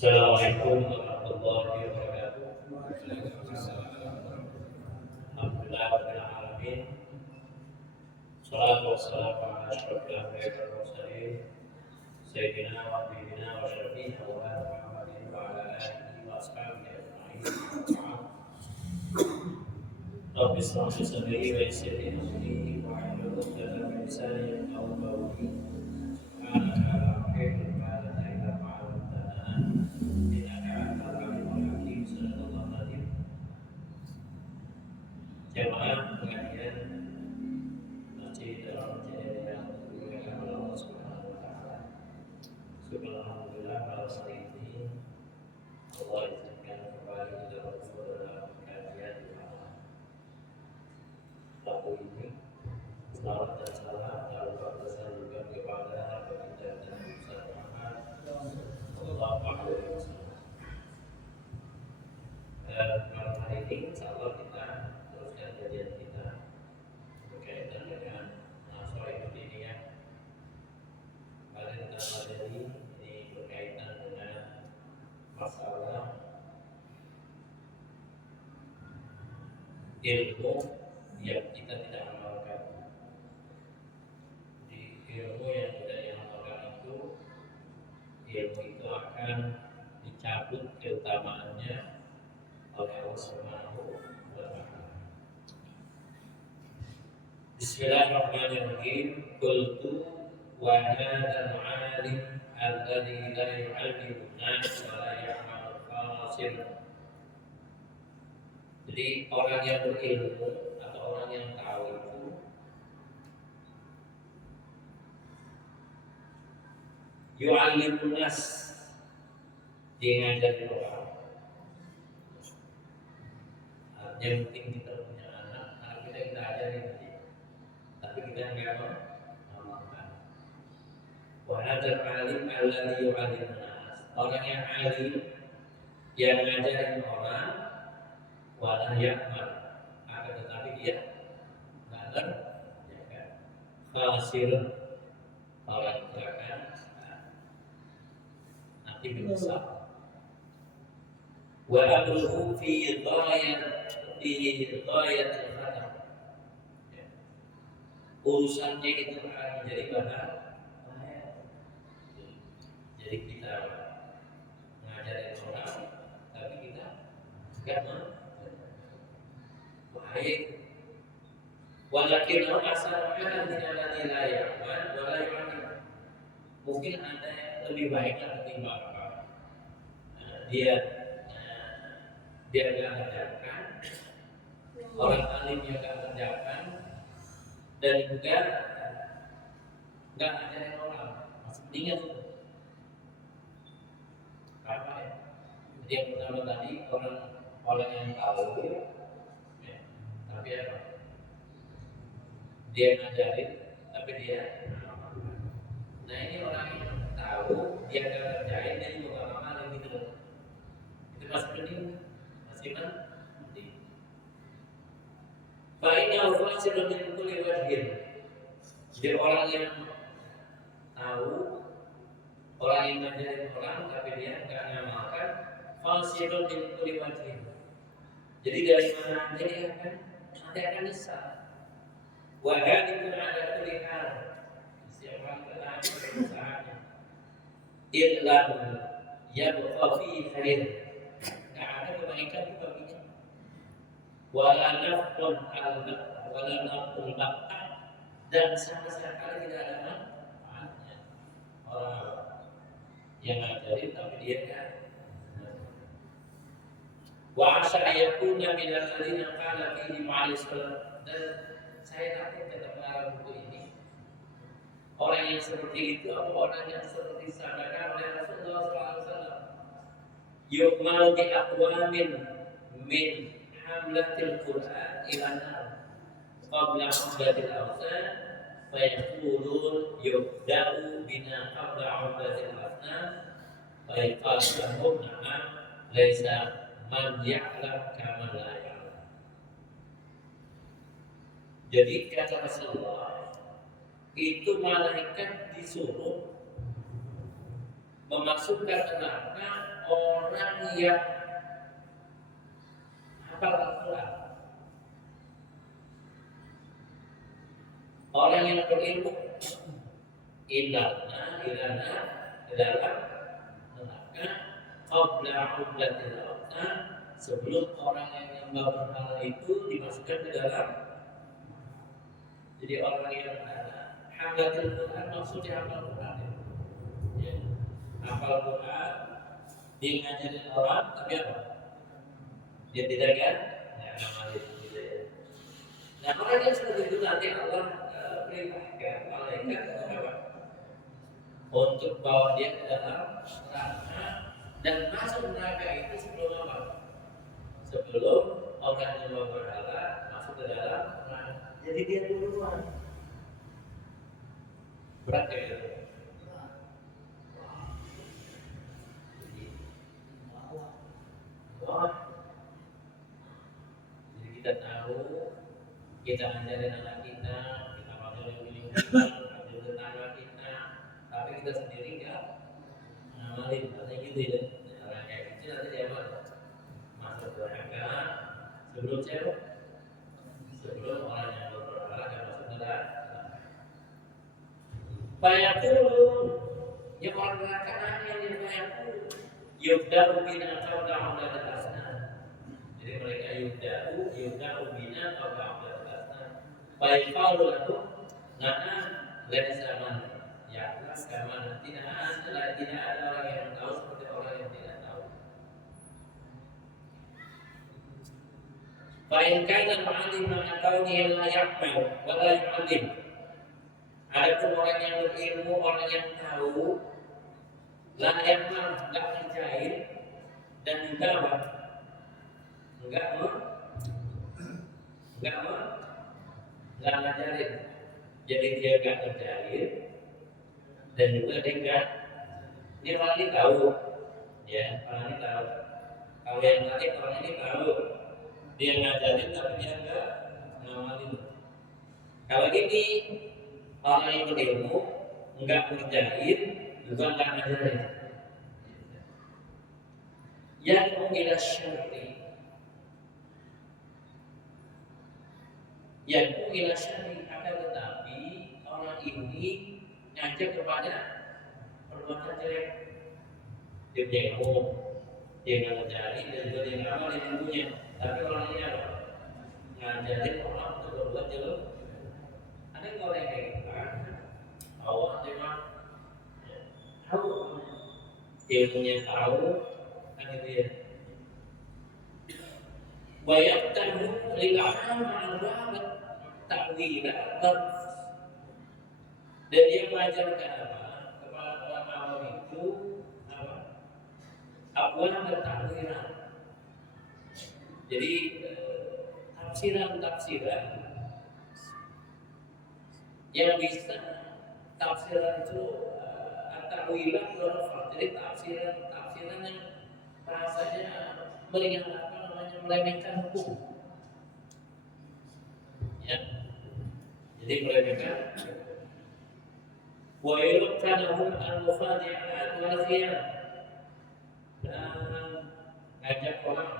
Assalamualaikum warahmatullahi wabarakatuh. Alhamdulillah rabbil alamin. Shalatu wassalamu ala asyrofil anbiya'i wal mursalin sayyidina wa habibina wa syafi'ina wa Muhammadin wa ala alihi wa ashabihi ajma'in. Rabbi shrah li sadri wa yassir li amri wa hlul 'uqdatam min lisani yafqahu qawli. Subhanaka la ilma lana illa ma 'allamtana innaka antal alimul hakim. Sallallahu alaihi jamaah pengajian masjid dalam masjid yang dimuliakan oleh Allah Subhanahu wa taala. Alhamdulillah pada hari ini Allah izinkan kembali kita bertemu dalam kajian di malam Rabu ini. Salawat dan salam Allah berkesan juga kepada baginda Nabi Muhammad sallallahu alaihi wasallam. Malam hari ini insyaallah kita teruskan kajian kita berkaitan dengan Nasrul Diniyah. Pada kita materi ini berkaitan dengan masalah ilmu yang kita tidak amalkan. Di ilmu yang tidak diamalkan itu, ilmu itu akan dicabut keutamaannya oleh Allah Subhanahu wa taala. Bismillahirrahmanirrahim. Qultu wa hadzal 'alim alladhi la yu'allimu an-nas wa la ya'malu fasil. Jadi orang yang berilmu atau orang yang tahu itu yu'allimu an-nas, dia ngajarin orang. Yang penting kita punya anak kita ajarin dia, tapi kita nggak mengamalkan. Wa hadzal 'alim alladhi yu'allimu an-nas, orang yang alim yang ngajarin orang, wala ya'mal, akan tetapi dia nggak ngerjakan. Khasirun, orang itu akan nanti menyesal. Wa amruhu fi ghayat al-khatar, urusannya itu akan menjadi bahaya. Jadi kita ngajarin orang, tapi kita nggak bahaya. Walakin asalkan tidak nilai aman, walai aman. Mungkin ada yang lebih baik ketimbang dia nggak kerjakan, orang alim yang nggak kerjakan, dan juga nggak ngajarin orang. Masih mendingan tuh. Apa ya? Jadi yang pertama tadi orang orang yang tahu, ya, tapi apa? Dia ngajarin, tapi dia. Nah ini orang yang tahu, dia nggak kerjain, dia juga nggak ngamalin gitu loh. Itu masih penting, masih penting. Fa'inna ufasirun min kulli wajhin. Jadi orang yang tahu, orang yang ngajarin orang tapi dia nggak ngamalkan, fasirun min kulli wajhin. Jadi dari mana aja dia akan nanti akan nyesal. Wa hadithu ala kulli hal. Setiap orang tenang usahanya. Illam yabqa fi khair. Nggak ada kebaikan itu baginya. Wala nafqun wala nafqul baqta, dan sama sekali tidak ada manfaatnya. Orang yang ngajarin tapi dia kan. Wa asa yakuna min alladziina qala fihi ma'al salat. Dan saya takut ketika mengarang buku ini orang yang seperti itu atau orang yang seperti disabdakan oleh Rasulullah SAW. Yu'malu bi aqwamin min hamlatil Qur'an ila nar qabla ubdatil awsan fa yaqulun yubda'u bina qabla ubdatil awsan fa yaqulu lahum na'am laisa man ya'lam kama la ya'lam. Jadi kata Rasulullah, itu malaikat disuruh memasukkan neraka orang yang hafal Al-Quran, orang yang berilmu, ilana ke dalam neraka qabla ubdatil awsan, sebelum orang yang menyembah berhala itu dimasukkan ke dalam. Jadi orang yang hafal Quran maksudnya hafal Quran, ya. Hafal Quran, dia ngajarin orang, tapi apa? Dia tidak kan? Ya, ngamalin gitu ya. Nah orang yang seperti itu nanti Allah perintahkan malaikat untuk bawa dia ke dalam neraka, dan masuk neraka itu sebelum apa? Sebelum orang yang berhala masuk ke dalam neraka. Jadi dia duluan. Berat ya itu. Jadi kita tahu, kita ajarin anak kita ajarin milik kita, ajarin tetangga kita, tapi kita sendiri nggak ngamalin, katanya gitu ya. Orang kayak gitu nanti dia masuk neraka sebelum siapa? Sebelum orang yang berhala dan masuk neraka. Fayaqulun, ya orang neraka nanya dia fayaqul yubda'u bina qabla ubdatil asnan. Jadi mereka yubda'u bina qabla ubdatil asnan. Fayaqulu lahum na'am laisa man ya'lam kama tidak ada orang yang tahu seperti orang yang tidak tahu. Fa in kana al-'alim ma'a kaunihi la ya'lam wa la yu'allim. Adapun orang yang berilmu, orang yang tahu, la ya'lam, enggak ngerjain, dan juga apa? Enggak ngajarin. Jadi dia enggak ngerjain, dan juga dia enggak. Ini orang ini tahu, ya orang ini tahu. Kalau yang tadi orang ini tahu, dia ngajarin tapi dia enggak ngamalin. Kalau ini orang yang berilmu, enggak ngerjain, juga enggak ngajarin. Yad'u ila syarri. Yad'u ila syarri, akan tetapi orang ini ngajak kepada perbuatan jelek. Dia berilmu, dia ngajarin, dan juga dia ngamalin ilmunya. Tapi orang ini apa? Ngajarin orang untuk berbuat jelek. Ada orang yang kayak gitu kan? Allah memang tahu, ilmunya tahu, kan itu ya. Banyak tahu li'am al-wa'ad ta'wilat, dan dia mengajarkan apa? Kepada orang awam itu apa? Abuan bertakwiran. Jadi tafsiran yang bisa tafsiran itu at-ta'wilah wal-fard. Jadi tafsiran yang bahasanya meremehkan hukum. Ya. Jadi meremehkan. Wa yulqanahum al-mufadi'at wal khiyam. Dan ngajak orang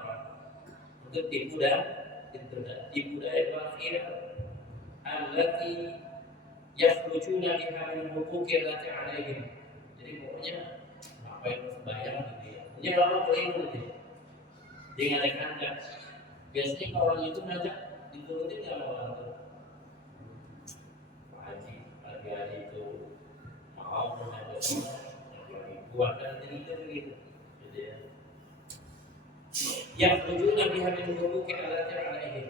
untuk tipu daya wal khiyam. Allati yakhrujuna biha min huquqi allati 'alaihim. Jadi pokoknya apa yang harus bayar gitu ya. Ini orang berilmu gitu. Dia ngajak-ngajak. Biasanya kalau orang itu ngajak diturutin nggak mau orang itu. Haji itu mau mengajak orang buat kan itu begitu. Gitu ya. Yakhrujuna biha min huquqi allati 'alaihim.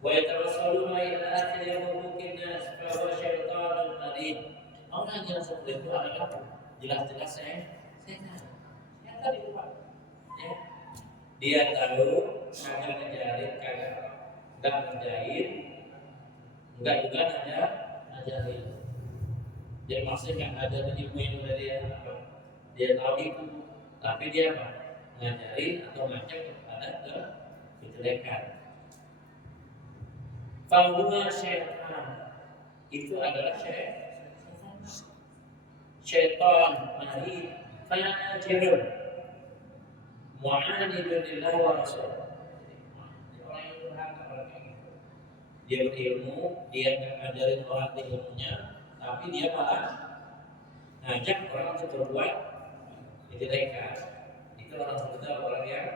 Wa yatawassaluna ila akhir huquqin nas fa huwa syaitanun qadim. Orang yang seperti itu adalah jelas-jelas setan itu Pak. Ya. Dia tahu kagak ngajarin, kagak enggak ngajarin, enggak juga ngajarin. Jadi maksudnya nggak ada ilmu yang dari dia tahu itu, tapi dia apa? Ngajarin atau ngajak kepada kejelekan. Fahuwa syaitan, itu adalah syaitan mahid fajirun mu'anidun lillahi wa rasulih. Orang yang durhaka, orang kayak gitu. Dia berilmu, dia nggak ngajarin orang ilmunya, tapi dia malah ngajak orang untuk berbuat kejelekan. Itu orang seperti orang yang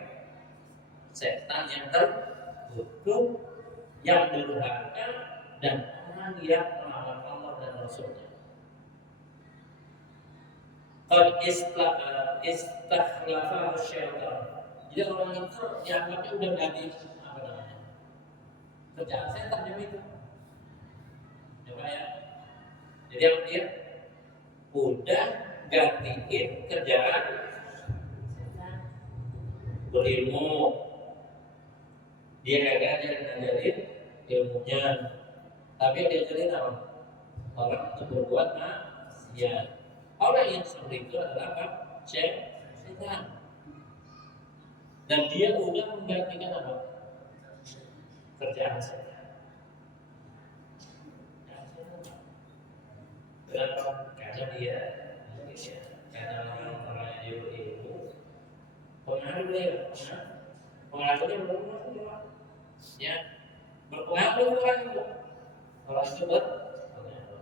setan yang tertutup, yang durhaka, dan orang yang melawan Allah dan Rasulnya. Qad istakhlafa syaitan. Jadi orang itu dianggapnya udah ganti apa namanya? Kerjaan setan itu. Coba ya. Jadi apa dia? Udah gantiin kerjaan setan. Berilmu. Dia kagak ngajarin ilmunya. Tapi dia diajarin apa? Orang untuk berbuat maksiat. Orang yang seperti itu adalah apa? Setan. Dan dia udah menggantikan apa? Kerjaan setan. Kenapa? Karena dia karena orang yang berilmu, pengaruh dia, pengaruhnya berpengaruh, ya, berpengaruh orang itu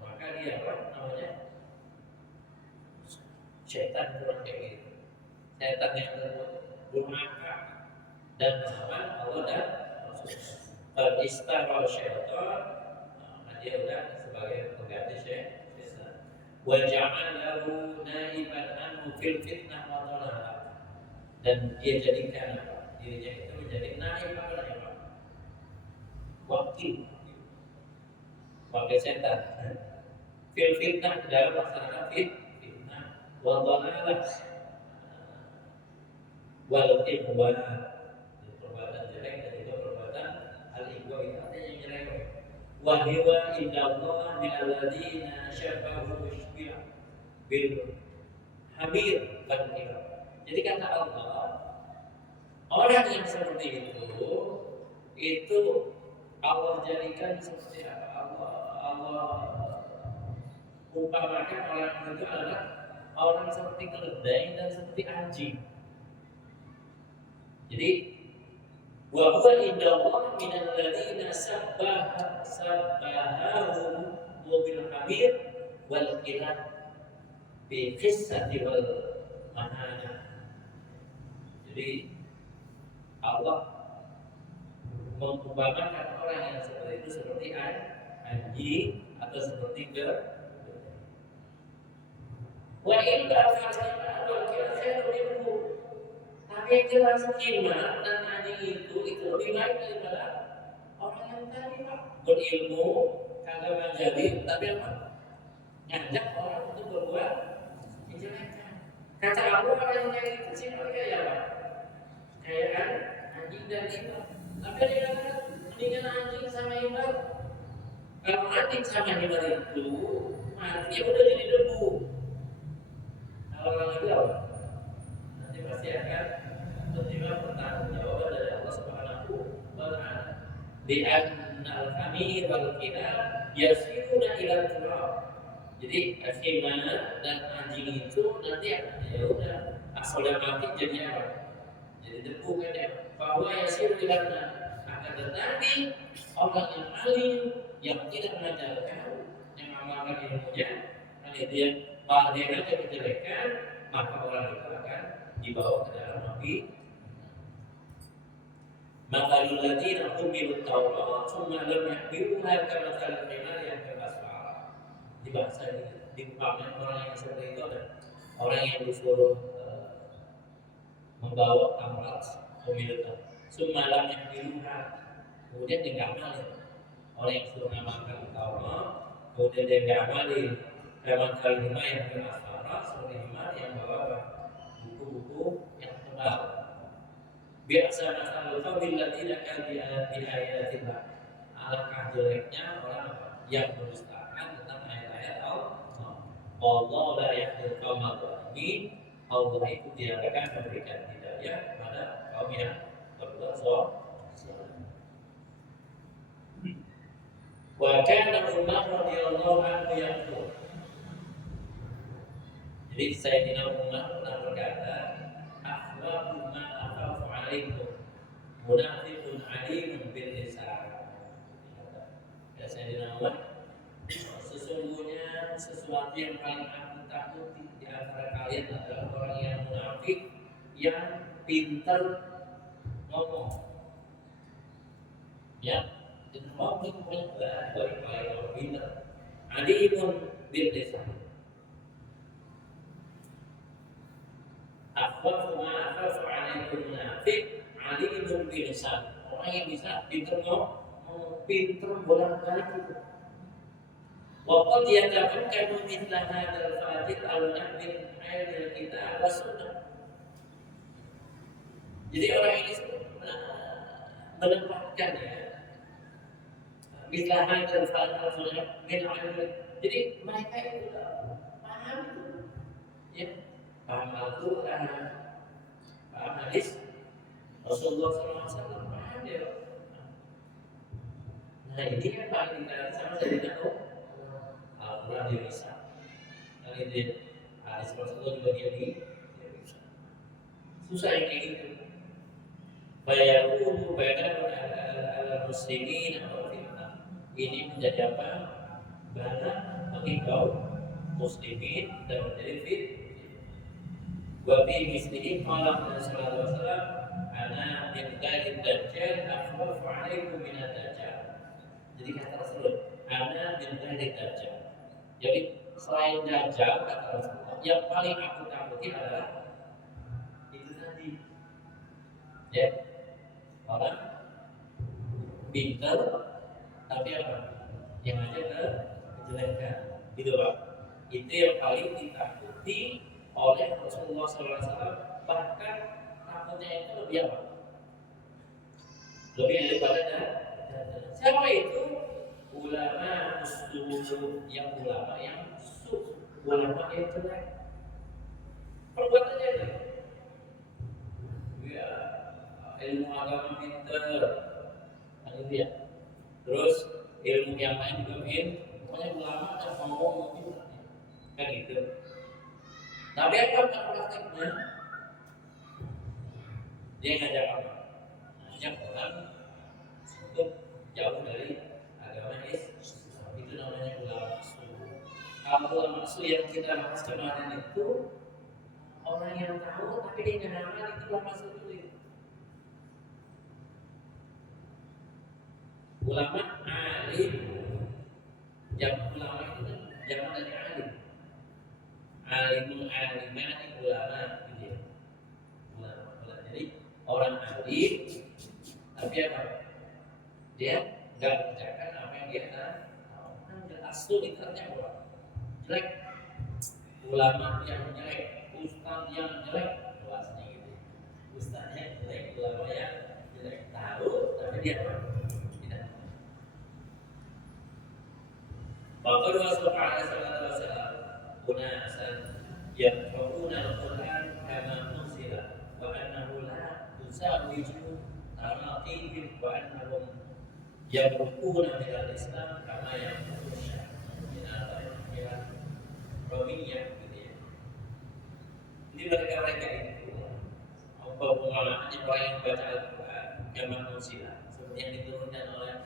maka dia apa namanya? Setan kurang kayak gitu. Setan yang durhaka dan melawan Allah dan Rasulnya. Teristara syaitan, dia udah sebagai pengganti setan. Wa ja'alahu naiban anhu fil fitnah wa dhalalah. Dan dia jadikan dirinya itu menjadi naib apa? Wakil sebagai setan. Fil fitnah dalam melaksanakan fitnah. Wadhalalah wal ihwan, perbuatan jelek dan juga perbuatan al-ihwa itu artinya yang jelek. Wa hiwa indallah min alladziina syabahu bil habir wal kiram. Jadi kata Allah, orang yang seperti itu Allah jadikan seperti apa? Allah umpamakan orang itu adalah orang seperti keledai dan seperti anjing. Jadi wa huwa indallah min alladziina sabbahahum bil habir wal kiram bi qissati wal manana. Jadi Allah mengumpamakan orang yang seperti itu seperti anjing atau seperti wa illa fa'ala wa khairu minhu. Tapi yang jelas iman dan anjing itu lebih baik daripada orang yang tadi Pak. Berilmu, kagak ngajarin, tapi apa? Ngajak orang untuk berbuat kejelekan. Kata aku orang yang kayak gitu sih kayak apa? Kayak anjing dan ibat. Tapi dia katakan mendingan anjing sama ibat. Kalau anjing sama ibat itu mati ya udah jadi debu. Kalau orang itu apa? Nanti pasti akan menerima pertanggungjawaban dari Allah Subhanahu wa Ta'ala. Di annal kami wal kina yasiruna ila turab. Jadi khimar dan anjing itu nanti ya udah asal udah mati jadi apa? Jadi debu kan ya. Bahwa yasir ilana akan tetapi orang yang alim yang tidak mengajarkan yang amalkan ilmunya kan itu ya dia kejelekan maka orang itu akan dibawa ke dalam api. Mathalul ladzina humilut Taurat tsumma lam yahmiluha kamathalil himar yahmilu asfara. Di bahasa ini diumpamakan orang yang seperti itu ada orang yang disuruh membawa Taurat, humilut Taurat tsumma lam yahmiluha, kemudian dia nggak amalin. Orang yang suruh mengamalkan Taurat kemudian dia nggak amalin, kamathalil himar yahmilu asfara, seperti himar yang bawa buku-buku yang tebal. Biasa masalah qabil ladzina kanu bi ayatillah. Alangkah jeleknya orang yang mendustakan tentang ayat-ayat Allah. Allah la yahdil qaumal zalimin. Allah itu tidak akan memberikan hidayah kepada kaum yang berbuat zalim. Wa kana Umar radhiyallahu anhu yaqul. Jadi Sayyidina Umar pernah berkata, "Akhwafu ma akhafu 'alaikum munafiqun 'alimun bil lisan." Ya Sayyidina Umar, sesungguhnya sesuatu yang paling aku takuti di antara kalian adalah orang yang munafik yang pintar ngomong. Ya, pintar ngomong itu banyak dari orang pintar. 'Alimun bil lisan. Akhwafu ma akhafu 'alaikum munafik 'alimun bil lisan. Orang yang bisa pintar ngomong, pintar bolak-balik itu. Wa qad yatafakkaru mithla hadzal fadil al-nahbil ilmi kitab wa sunnah. Jadi orang ini menempatkan ya mithla hadzal fadil al-nahbil. Jadi mereka itu paham itu. Ya, paham Al-Quran, paham hadis Rasulullah SAW, paham ya. Nah ini kan paling dikatakan sama saya tahu Al-Quran dia bisa. Nah ini hadis Rasulullah juga dia bisa. Susah yang kayak gitu. Bayarul badan al-muslimin atau fitnah. Ini menjadi apa? Banyak bagi kaum muslimin dan menjadi fitnah. Wa bi mislihi qala sallallahu alaihi wasallam ana min dalil dajjal akhwafu 'alaikum min ad-dajjal. Jadi kata Rasulullah, ana min dalil dajjal. Jadi selain dajjal kata Rasulullah, yang paling aku takuti adalah itu tadi. Ya. Orang pintar tapi apa? Yang aja ke kejelekan. Gitu Pak. Itu yang paling ditakuti oleh Rasulullah SAW. Bahkan takutnya itu lebih apa? Lebih daripada siapa itu? Ulama muslim, yang ulama yang ulama yang jelek. Perbuatannya jelek. Ya, ilmu agama pintar, gitu ya. Terus ilmu yang lain juga pokoknya ulama dan ngomong pintar, kan gitu. Tapi apa prakteknya? Dia ngajak apa? Ngajak orang untuk jauh dari agama Islam. Itu namanya ulama su. Kalau ulama su yang kita bahas kemarin itu orang yang tahu tapi dia nggak ngamal, itu ulama su itu. Ulama alim, yang ulama itu kan jangan dari alim. Alimul alimani ulama gitu ya. Ulama. Jadi orang alim tapi apa? Dia nggak mengerjakan apa yang dia tahu. Jelas itu artinya apa? Jelek. Ulama yang jelek, ustaz yang jelek, jelasnya gitu. Ustaznya jelek, ulama yang jelek. Tidak. Maka Rasulullah SAW unasan yaqra'una al-Qur'an kama unzila wa annahu la tusawiju taraqihim wa annahum yamruquna min al-Islam kama yamruqu min al-Romiyah gitu ya. Ini mereka itu pengalaman orang yang baca Al-Quran kama unzila seperti yang diturunkan oleh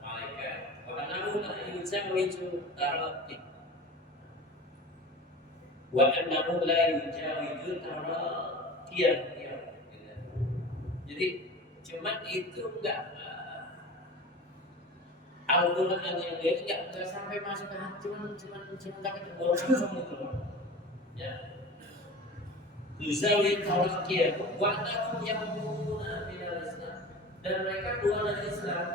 malaikat. Wa annahu la yujawizu taraqih wa annahu la yujawizu taraqiyah. Jadi cuma itu enggak Al-Quran yang dia enggak sampai masuk ke hati, cuma takut bosan gitu loh. Ya. Yuzawi taraqiyah wa annahum yamruquna minal Islam, dan mereka keluar dari Islam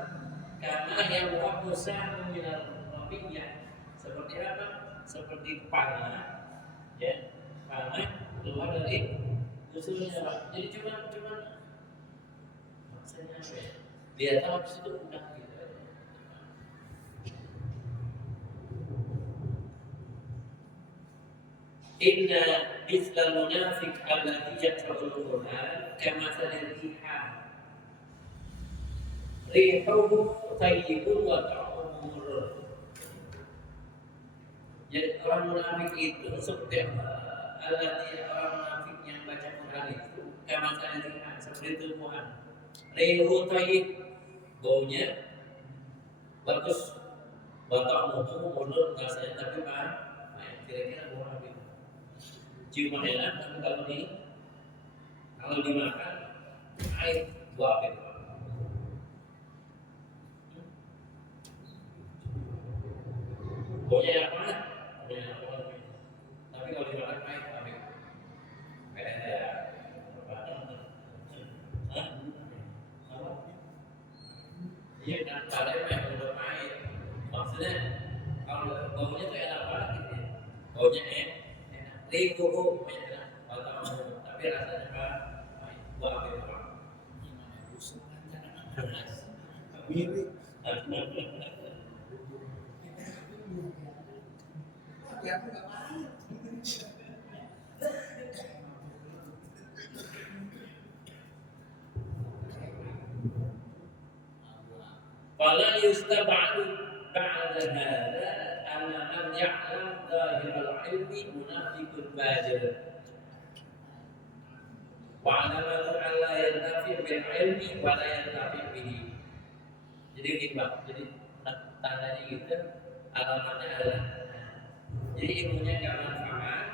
karena yang wakusan minal Romiyah. Seperti apa? Seperti panah, ya, panah keluar dari usulnya. Jadi cuma maksudnya apa ya? Dia tahu habis itu udah gitu. Inna mithlal munafiq alladhi yaqra'ul Qur'an kamathali riha rihuhu tayyibun wa ta'amuhu murr. Jadi orang munafik itu seperti orang munafik yang baca Quran itu kamathali riha, seperti tumbuhan. Rihuhu tayyib, baunya bagus, wa ta'amuhu murr, rasanya tapi pahit. Kira-kira munafik ciuman enak, tapi kalau dimakan air buah itu. Baunya apa? Tapi kalau dimakan air tapi beda. Iya kan, padahal yang udah air. Maksudnya kalau baunya tuh enak banget gitu ya. Baunya enak. Rihuhu enak, tapi rasanya apa? Buah itu apa? Mirip. Fala yustab'adu ba'da hadza anna man ya'lam zahiral ilmi munafiqun fajir. Wa 'alamatu an la yantafi' bil ilmi wa la yantafi' bihi. Jadi gitu Pak. Jadi tandanya gitu, alamatnya adalah jadi ilmunya enggak manfaat.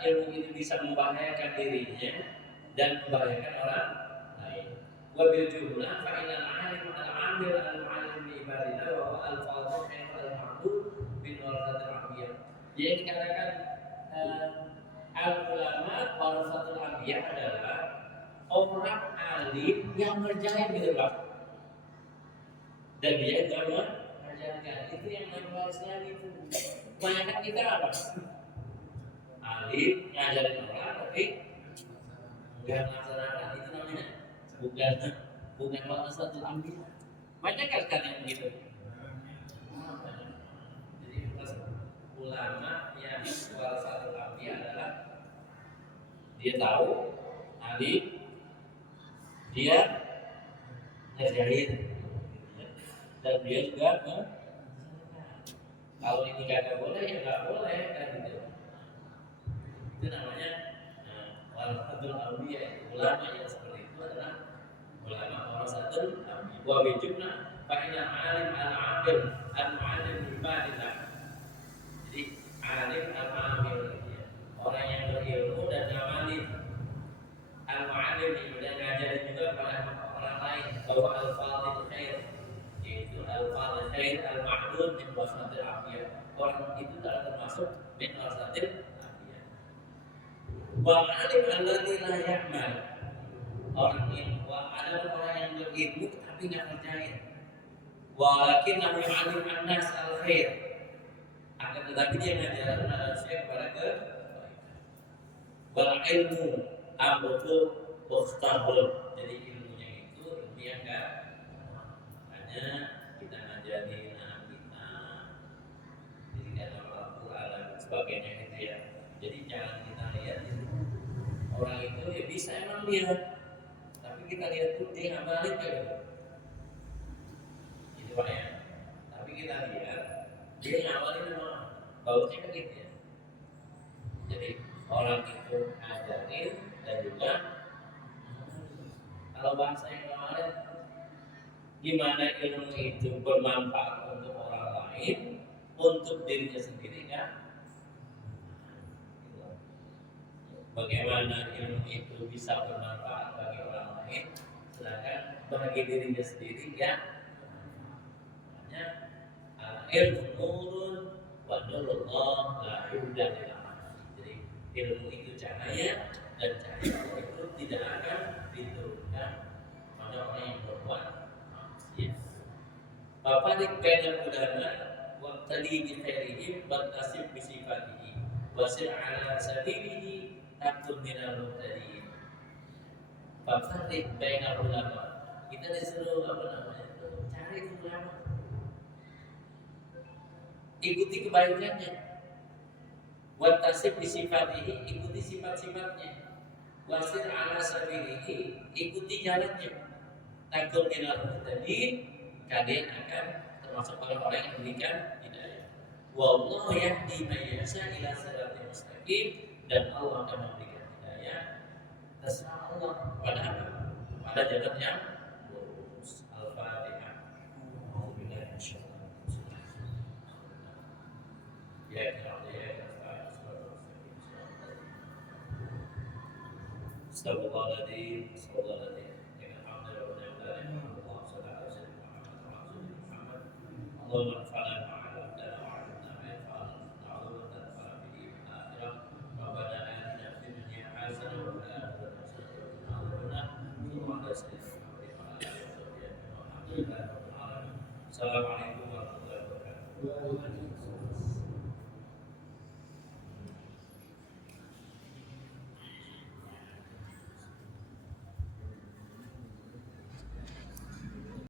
Ilmu itu bisa membahayakan dirinya dan membahayakan orang lain. Wa bil jumlah fa inal 'alim al-'amil al-'alim bi ibadillah wa huwa al-fadhil al-ma'dud bin warasatil anbiya. Jadi dikatakan al-ulama warasatul anbiya adalah orang alim yang ngerjain gitu Pak. Dan dia juga mengajarkan. Itu yang harusnya itu. Kebanyakan kita apa? Alim ngajarin orang tapi enggak melaksanakan. Itu namanya bukan warasatul anbiya. Banyak kan yang begitu. Jadi ulama yang warasatul anbiya adalah dia tahu, alim, dia ngajarin, dan dia juga kalau ini kagak boleh ya nggak boleh kan gitu. Itu namanya warasatul anbiya. Ulama yang seperti itu adalah ulama warasatul anbiya. Wa bijumna fa inna alim al-'amil al-'alim ibadillah. Jadi alim al-'amil, orang yang berilmu dan alim al-'alim dan ngajarin juga pada orang lain bahwa al-fadhil khair, yaitu al-fadhil khair al-ma'dud min wasatil afiyah. Orang itu adalah termasuk min wasatil afiyah. Wa alim alladzi la ya'mal, orang yang berilmu tapi nggak ngerjain. Walakin nahu alim an-nas al-khair, akan tetapi dia ngajarin manusia kepada kebaikan. Wal ilmu amruhu mukhtabun. Jadi ilmunya itu ilmu yang enggak, hanya kita ngajari anak kita didikan Al-Quran dan sebagainya gitu ya. Jadi jangan kita lihat itu orang itu ya bisa emang dia, tapi kita lihat tuh dia ngamalin gitu. Itu Pak ya. Tapi kita lihat dia ngamalin memang bagusnya kan gitu ya. Jadi orang itu ngajarin dan juga kalau bahasa yang kemarin gimana ilmu itu bermanfaat untuk orang lain, untuk dirinya sendiri kan? Bagaimana ilmu itu bisa bermanfaat bagi orang lain, sedangkan bagi dirinya sendiri ya hanya ilmu nurun wa nurullah la yuhda lil amal. Jadi ilmu itu cahaya dan cahaya itu tidak akan diturunkan pada orang yang berbuat maksiat. Fafarik bainal ulama wa tadi bi khairihim wa tasib bi sifatihi wa sir ala sabilihi takun minal muhtadin. Fafarik bainal ulama. Kita disuruh apa namanya itu cari ulama, ikuti kebaikannya. Wa tasib bi sifatihi, ikuti sifat-sifatnya. Wa sir ala sabilihi, ikuti jalannya. Takun minal muhtadin, kalian akan termasuk orang-orang yang diberikan hidayah. Wallahu yahdi man yasha ila siratal mustaqim, dan Allah akan memberikan hidayah terserah Allah pada jalan yang lurus. Al-Fatihah. Alhamdulillah insyaallah. Ya Astagfirullahaladzim, astagfirullahaladzim. اللهم انفعنا بما علمتنا وعلمنا ما ينفعنا وزدنا علما تنفعنا به في الاخره. ربنا اتنا في الدنيا حسنه وفي الاخره حسنه وقنا عذاب النار. صلى الله عليه وسلم وعلى اله وصحبه اجمعين والحمد لله رب العالمين. السلام عليكم ورحمه الله وبركاته.